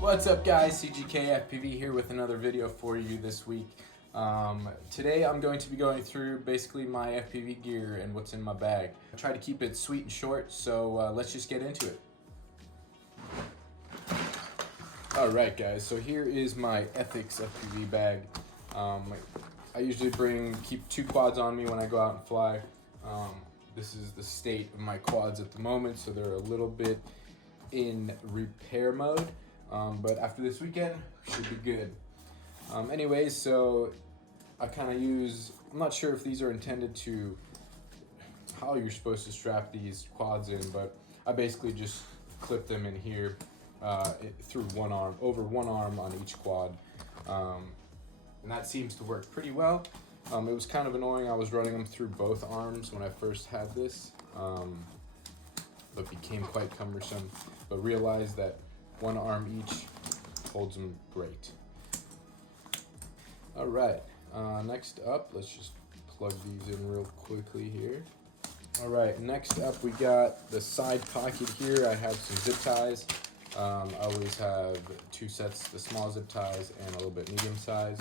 What's up guys, CGK FPV here with another video for you this week. Today I'm going to be going through basically my FPV gear and what's in my bag. I try to keep it sweet and short, so let's just get into it. Alright guys, so here is my Ethics FPV bag. I usually keep 2 quads on me when I go out and fly. This is the state of my quads at the moment, so they're a little bit in repair mode. But after this weekend, should be good. Anyways, so I kind of I'm not sure if these are intended to, how you're supposed to strap these quads in, but I basically just clip them in here through one arm, over one arm on each quad. And that seems to work pretty well. It was kind of annoying, I was running them through both arms when I first had this, but became quite cumbersome, but realized that one arm each holds them great. All right, next up, let's just plug these in real quickly here. All right, next up we got the side pocket here. I have some zip ties. I always have 2 sets, the small zip ties and a little bit medium size.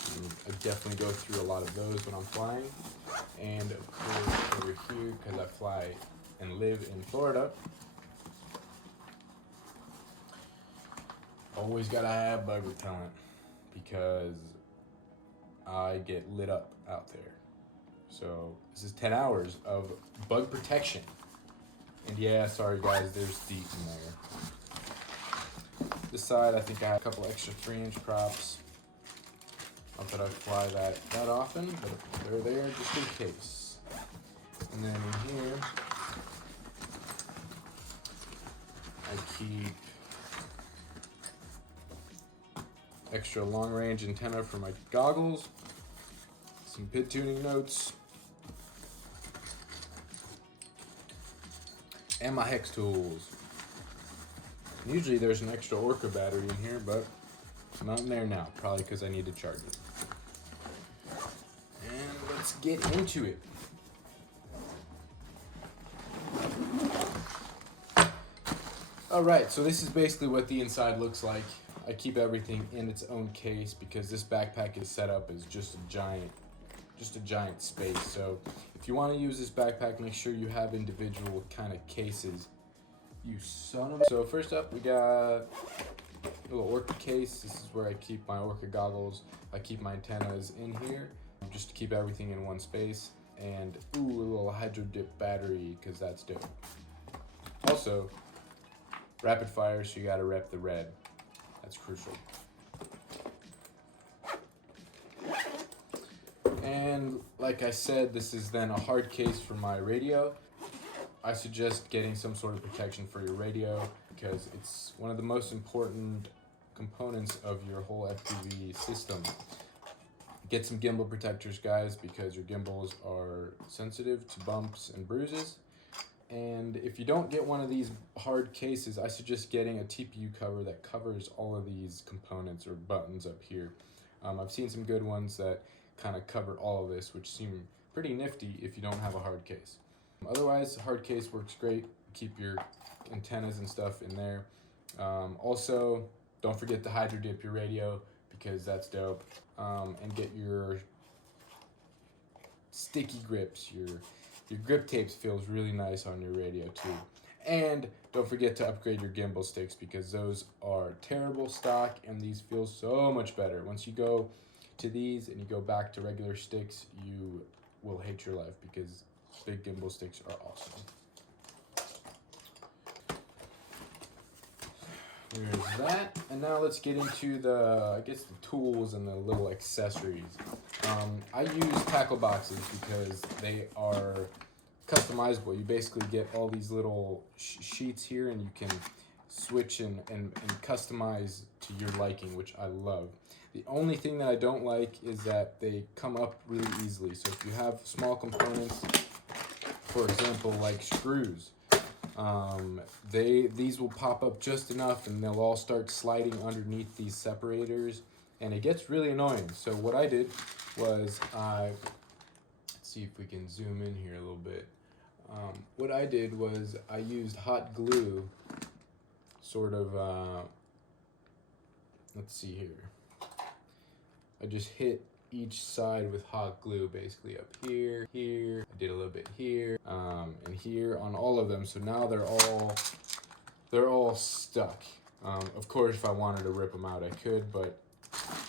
I definitely go through a lot of those when I'm flying. And of course over here, because I fly and live in Florida, always gotta have bug repellent because I get lit up out there. So this is 10 hours of bug protection. And yeah, sorry guys, there's DEET in there. This side, I think I have a couple extra 3-inch props. Not that I fly that often, but they're there just in case. And then in here, I keep extra long range antenna for my goggles, some PID tuning notes, and my hex tools. Usually there's an extra Orca battery in here, but not in there now, probably because I need to charge it. And let's get into it. Alright, so this is basically what the inside looks like. I keep everything in its own case because this backpack is set up as just a giant space. So if you want to use this backpack, make sure you have individual kind of cases. You son of a... So first up, we got a little Orca case. This is where I keep my Orca goggles. I keep my antennas in here just to keep everything in one space. And ooh, a little hydro dip battery because that's dope. Also, rapid fire, so you gotta rep the red. That's crucial. And like I said, this is then a hard case for my radio. I suggest getting some sort of protection for your radio because it's one of the most important components of your whole FPV system. Get some gimbal protectors, guys, because your gimbals are sensitive to bumps and bruises. And if you don't get one of these hard cases, I suggest getting a TPU cover that covers all of these components or buttons up here. I've seen some good ones that kind of cover all of this, which seem pretty nifty if you don't have a hard case. Otherwise, a hard case works great. Keep your antennas and stuff in there. Also, don't forget to hydro dip your radio because that's dope. And get your sticky grips, your grip tapes feels really nice on your radio too. And don't forget to upgrade your gimbal sticks because those are terrible stock and these feel so much better. Once you go to these and you go back to regular sticks, you will hate your life because big gimbal sticks are awesome. There's that. And now let's get into the tools and the little accessories. I use tackle boxes because they are customizable. You basically get all these little sheets here and you can switch and customize to your liking, which I love. The only thing that I don't like is that they come up really easily. So if you have small components, for example, like screws, these will pop up just enough and they'll all start sliding underneath these separators and it gets really annoying. So what I did was let's see if we can zoom in here a little bit. What I did was I used hot glue sort of let's see here. I just hit each side with hot glue, basically up here, here. I did a little bit here, and here on all of them. So now they're all stuck. Of course, if I wanted to rip them out, I could, but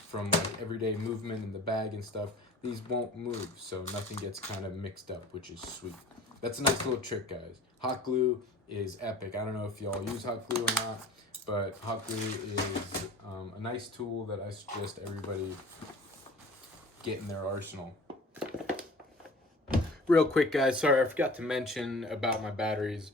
from like everyday movement in the bag and stuff, these won't move, so nothing gets kind of mixed up, which is sweet. That's a nice little trick, guys. Hot glue is epic. I don't know if y'all use hot glue or not, but hot glue is a nice tool that I suggest everybody get in their arsenal. Real quick, guys, sorry, I forgot to mention about my batteries.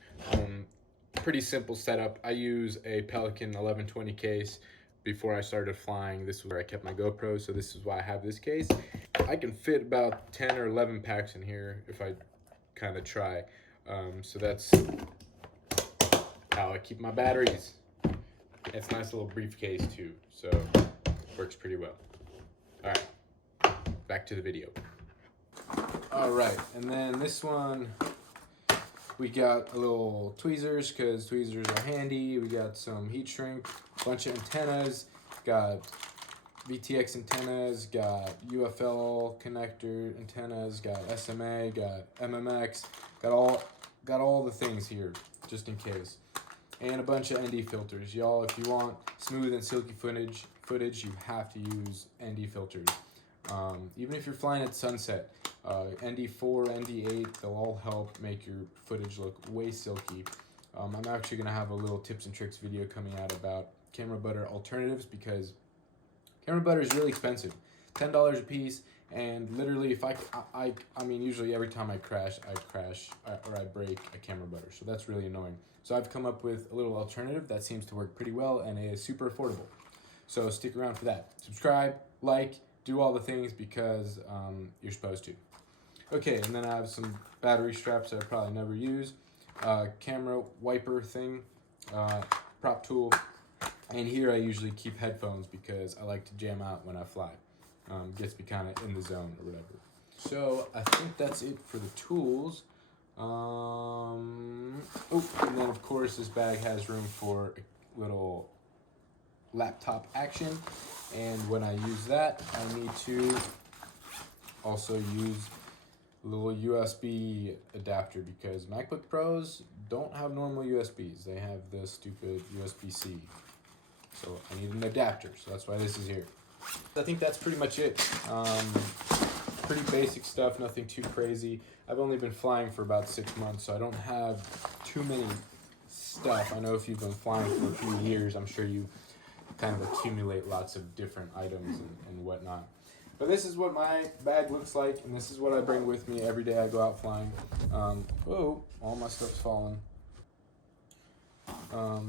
Pretty simple setup. I use a Pelican 1120 case. Before I started flying, this was where I kept my GoPro, so this is why I have this case. I can fit about 10 or 11 packs in here if I kind of try. So that's how I keep my batteries. It's a nice little briefcase too, so works pretty well. All right, back to the video. All right, and then this one, we got a little tweezers, because tweezers are handy. We got some heat shrink, bunch of antennas, got VTX antennas, got UFL connector antennas, got SMA, got MMX, got all the things here, just in case. And a bunch of ND filters. Y'all, if you want smooth and silky footage, you have to use ND filters. Even if you're flying at sunset, ND4, ND8, they'll all help make your footage look way silky. I'm actually going to have a little tips and tricks video coming out about camera butter alternatives, because camera butter is really expensive, $10 a piece, and literally if I mean, usually every time I crash or I break a camera butter, so that's really annoying. So I've come up with a little alternative that seems to work pretty well and is super affordable. So stick around for that. Subscribe, like, do all the things, because you're supposed to. Okay, and then I have some battery straps that I probably never use, camera wiper thing, prop tool, and here I usually keep headphones because I like to jam out when I fly. Gets me kind of in the zone or whatever. So I think that's it for the tools. Oh, and then of course this bag has room for a little laptop action, and when I use that, I need to also use a little USB adapter, because MacBook Pros don't have normal USBs. They have the stupid USB-C. So I need an adapter, so that's why this is here. I think that's pretty much it. Pretty basic stuff, nothing too crazy. I've only been flying for about 6 months, so I don't have too many stuff. I know if you've been flying for a few years, I'm sure you kind of accumulate lots of different items and whatnot. But this is what my bag looks like, and this is what I bring with me every day I go out flying. Oh, all my stuff's falling.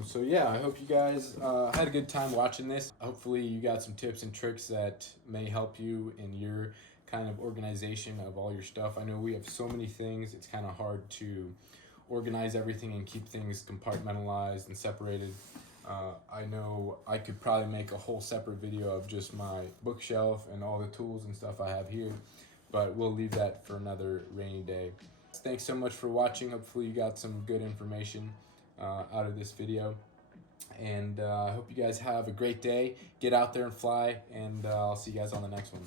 So yeah, I hope you guys had a good time watching this. Hopefully you got some tips and tricks that may help you in your kind of organization of all your stuff. I know we have so many things, it's kind of hard to organize everything and keep things compartmentalized and separated. I know I could probably make a whole separate video of just my bookshelf and all the tools and stuff I have here, but we'll leave that for another rainy day. Thanks so much for watching. Hopefully you got some good information out of this video, and I hope you guys have a great day. Get out there and fly, and I'll see you guys on the next one.